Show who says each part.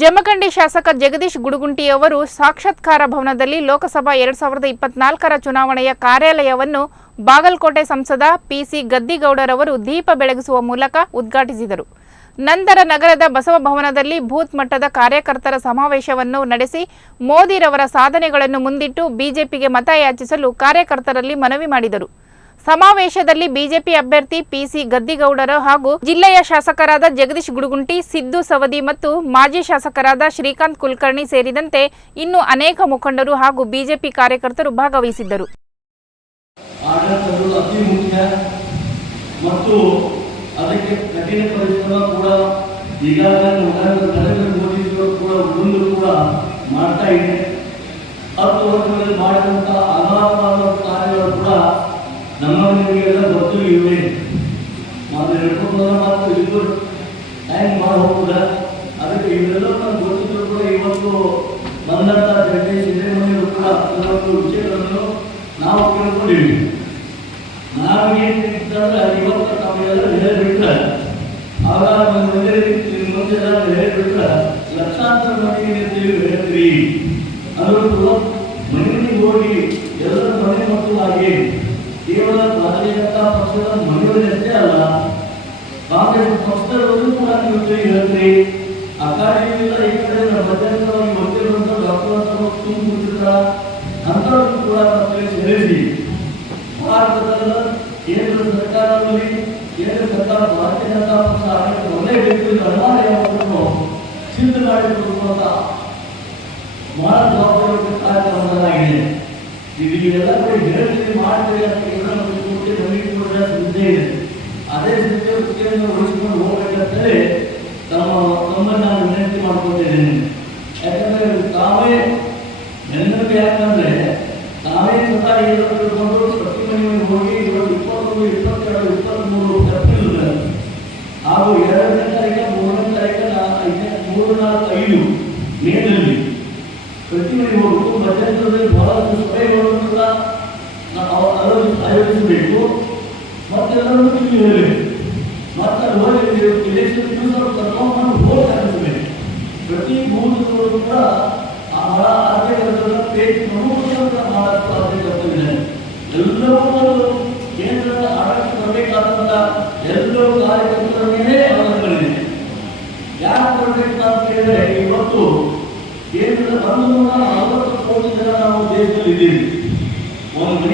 Speaker 1: ಜಮಖಂಡಿ ಶಾಸಕ ಜಗದೀಶ್ ಗುಡುಗುಂಟಿ ಅವರು ಸಾಕ್ಷಾತ್ಕಾರ ಭವನದಲ್ಲಿ ಲೋಕಸಭಾ ಎರಡ್ ಸಾವಿರದ ಇಪ್ಪತ್ನಾಲ್ಕರ ಚುನಾವಣೆಯ ಕಾರ್ಯಾಲಯವನ್ನು ಬಾಗಲಕೋಟೆ ಸಂಸದ ಪಿಸಿ ಗದ್ದಿಗೌಡರವರು ದೀಪ ಬೆಳಗಿಸುವ ಮೂಲಕ ಉದ್ಘಾಟಿಸಿದರು. ನಂತರ ನಗರದ ಬಸವ ಭವನದಲ್ಲಿ ಬೂತ್ ಮಟ್ಟದ ಕಾರ್ಯಕರ್ತರ ಸಮಾವೇಶವನ್ನು ನಡೆಸಿ ಮೋದಿರವರ ಸಾಧನೆಗಳನ್ನು ಮುಂದಿಟ್ಟು ಬಿಜೆಪಿಗೆ ಮತಯಾಚಿಸಲು ಕಾರ್ಯಕರ್ತರಲ್ಲಿ ಮನವಿ ಮಾಡಿದರು. ಸಮಾವೇಶದಲ್ಲಿ ಬಿಜೆಪಿ ಅಭ್ಯರ್ಥಿ ಪಿಸಿ ಗದ್ದಿಗೌಡರ ಹಾಗೂ ಜಿಲ್ಲೆಯ ಶಾಸಕರಾದ ಜಗದೀಶ್ ಗುಡುಗುಂಟಿ, ಸಿದ್ದು ಸವದಿ ಮತ್ತು ಮಾಜಿ ಶಾಸಕರಾದ ಶ್ರೀಕಾಂತ್ ಕುಲಕರ್ಣಿ ಸೇರಿದಂತೆ ಇನ್ನು ಅನೇಕ ಮುಖಂಡರು ಹಾಗೂ ಬಿಜೆಪಿ ಕಾರ್ಯಕರ್ತರು ಭಾಗವಹಿಸಿದ್ದರು.
Speaker 2: ಮಾಡ್ತಾ ಇದೆ. ಹತ್ತು ವರ್ಷಗಳಲ್ಲಿ ಮಾಡಿದಂತಹ ಅಗಾಧವಾದ ಕಾರ್ಯಗಳು ಕೂಡ ನಮ್ಮ ನಿಮಗೆಲ್ಲ ಗೊತ್ತು ಇವೆ ನಾವು ಹೇಳ್ಕೊಂಡು ಮಾತು ಇದು ಹ್ಯಾಂಗ್ ಮಾಡಿ ಹೋಗುದ ಅದಕ್ಕೆ ಇವೆಲ್ಲ ನಮ್ಗೆ ಗೊತ್ತಿದ್ರು ಕೂಡ ಇವತ್ತು ಬಂದಂಥ ಜಗದೀಶ್ ಸಿದ್ದರಾಮಯ್ಯರು ಕೂಡ ಕೆಲವೊಂದು ವಿಷಯಗಳನ್ನು ನಾವು ಕೇಳ್ಕೊಂಡಿವಿ ನಾವೇನು ತಿಳ್ಕೊಂಡ್ರೆ ಇವತ್ತು ತಾವೆಲ್ಲ ಹೇಳಿಬಿಟ್ರೆ ಆವಾಗ ಮುಂದೆ ಮುಂದೆ ಎಲ್ಲ ಹೇಳಿಬಿಟ್ರೆ ಲಕ್ಷಾಂತರ ಮನೆಗೆ ನೀವು ಹೇಳ್ತೀರಿ. ಅದು ಕೂಡ ಮನೆಗೆ ಹೋಗಿ ಎಲ್ಲರ ಮನೆ ಮಕ್ಕಳಾಗಿ ಕೇವಲ ಜನತಾ ಪಕ್ಷದ ಮನೆಗಳಷ್ಟೇ ಅಲ್ಲ ಕಾಂಗ್ರೆಸ್ ಪಕ್ಷದಲ್ಲೂ ಕೂಡ ನೀವು ಹೇಳ್ತೀರಿ ಇಲ್ಲ ಈ ಕಡೆ ಮಧ್ಯಂತರವಾಗಿ ಗೊತ್ತಿರುವಂತ ಡಾಕ್ಟರ್ ತುಂಬ ಅಂಥವ್ರು ಕೂಡ ಮಕ್ಕಳಿಗೆ ಸೇರಿಸಿ ಭಾರತದ ಕೇಂದ್ರ ಸರ್ಕಾರದಲ್ಲಿ ಕೇಂದ್ರ ಸರ್ಕಾರ ಭಾರತೀಯ ಜನತಾ ಪಕ್ಷ ಆಡಳಿತ ಒಂದೇ ಬೇಕು ಇದು ಅನಿವಾರ್ಯವನ್ನು ಸಿದ್ಧ ಮಾಡಿಕೊಳ್ಳುವಂತ ಬಹಳ ಜವಾಬ್ದಾರಿ ಕಾರ್ಯಕ್ರಮಗಳಾಗಿದೆ. ಇದು ಇವೆಲ್ಲ ಕೂಡ ಮಾಡ್ತೀವಿ ಅಂತ ಎಲ್ಲ ನಮಗೆ ಕೊಟ್ಟು ನಮಗೆ ಕೂಡ ಸಿದ್ಧೆ ಇದೆ ಅದೇ ಉಳಿಸಿಕೊಂಡು ನಾನು ವಿನಂತಿ ಮಾಡ್ಕೊಂಡಿದ್ದೇನೆ ಯಾಕಂದ್ರೆ ತಾವೇ ನೆನಪು ಯಾಕಂದ್ರೆ ತಾವೇ ಸ್ವತಃ ಏನಾದರೂ ಪ್ರತಿ ಮನೆಗೆ ಹೋಗಿ ಇವತ್ತು ಇಪ್ಪತ್ತೊಂದು ಇಪ್ಪತ್ತೆರಡು ಇಪ್ಪತ್ತ್ಮೂರು ಏಪ್ರಿಲ್ ಹಾಗೂ ಎರಡನೇ ತಾರೀಕು ಮೂರನೇ ತಾರೀಕು ಐದನೇ, ಮೂರು, ನಾಲ್ಕು, ಐದು ಮೇನಲ್ಲಿ ಪ್ರತಿ ಮನೆಗೆ ಹೋಗ್ಬೇಕು ಮಧ್ಯಂತರದಲ್ಲಿ ಬಹಳಷ್ಟು ಸಭೆಗಳನ್ನು ಕೂಡ ಆಯೋಜಿಸಬೇಕು. ಮತ್ತೆಲ್ಲರನ್ನು ತಿಳಿ ಎಲ್ಲವೂ ಕೇಂದ್ರದ ಆಡಳಿತ ಬರಬೇಕಾದಂತ ಎಲ್ಲರೂ ಕಾರ್ಯಕರ್ತರ ಮೇಲೆ ಅವಲಂಬನೆ ಯಾಕೆ ಬರಬೇಕು ಅಂತ ಇವತ್ತು ಕೇಂದ್ರದ ಒಂದು ನೂರ ನಲವತ್ತು ಕೋಟಿ ಜನ ನಾವು ಒಂದು